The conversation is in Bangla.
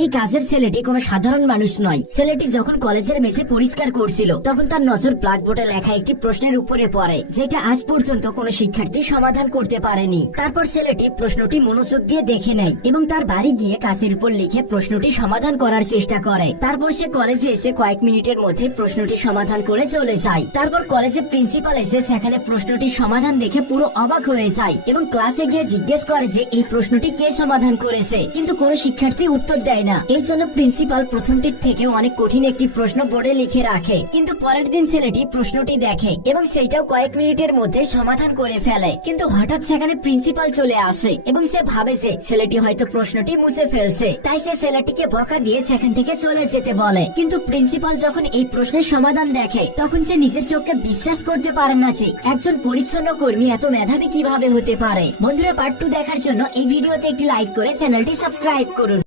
এই কাজের ছেলেটি কোনো সাধারণ মানুষ নয়। ছেলেটি যখন কলেজের মেঝে পরিষ্কার করছিল তখন তার নজর ব্ল্যাকবোর্ডে লেখা একটি প্রশ্নের উপরে পড়ে, যেটা আজ পর্যন্ত কোনো শিক্ষার্থী সমাধান করতে পারেনি। তারপর ছেলেটি প্রশ্নটি মনোযোগ দিয়ে দেখে নেয় এবং তার বাড়ি গিয়ে কাঁচের উপর লিখে প্রশ্নটি সমাধান করার চেষ্টা করে। তারপর সে কলেজে এসে কয়েক মিনিটের মধ্যে প্রশ্নটি সমাধান করে চলে যায়। তারপর কলেজে প্রিন্সিপাল এসে সেখানে প্রশ্নটি সমাধান দেখে পুরো অবাক হয়ে যায় এবং ক্লাসে গিয়ে জিজ্ঞেস করে যে এই প্রশ্নটি কে সমাধান করেছে, কিন্তু কোনো শিক্ষার্থী উত্তর দেয় না। এই জন্য প্রিন্সিপাল প্রথমটির থেকে অনেক কঠিন একটি প্রশ্ন বোর্ডে লিখে রাখে, কিন্তু পরের দিন ছেলেটি প্রশ্নটি দেখে এবং সেইটাও কয়েক মিনিটের মধ্যে সমাধান করে ফেলে। কিন্তু হঠাৎ সেখানে প্রিন্সিপাল চলে আসে এবং সে ভাবে যে ছেলেটি হয়তো প্রশ্নটি মুছে ফেলছে, তাই সে ছেলেটিকে বকা দিয়ে সেখান থেকে চলে যেতে বলে। কিন্তু প্রিন্সিপাল যখন এই প্রশ্নের সমাধান দেখে তখন সে নিজের চোখকে বিশ্বাস করতে পারে না যে একজন পরিচ্ছন্ন কর্মী এত মেধাবী কিভাবে হতে পারে। বন্ধুরা, পার্ট 2 দেখার জন্য এই ভিডিওতে একটি লাইক করে চ্যানেলটি সাবস্ক্রাইব করুন।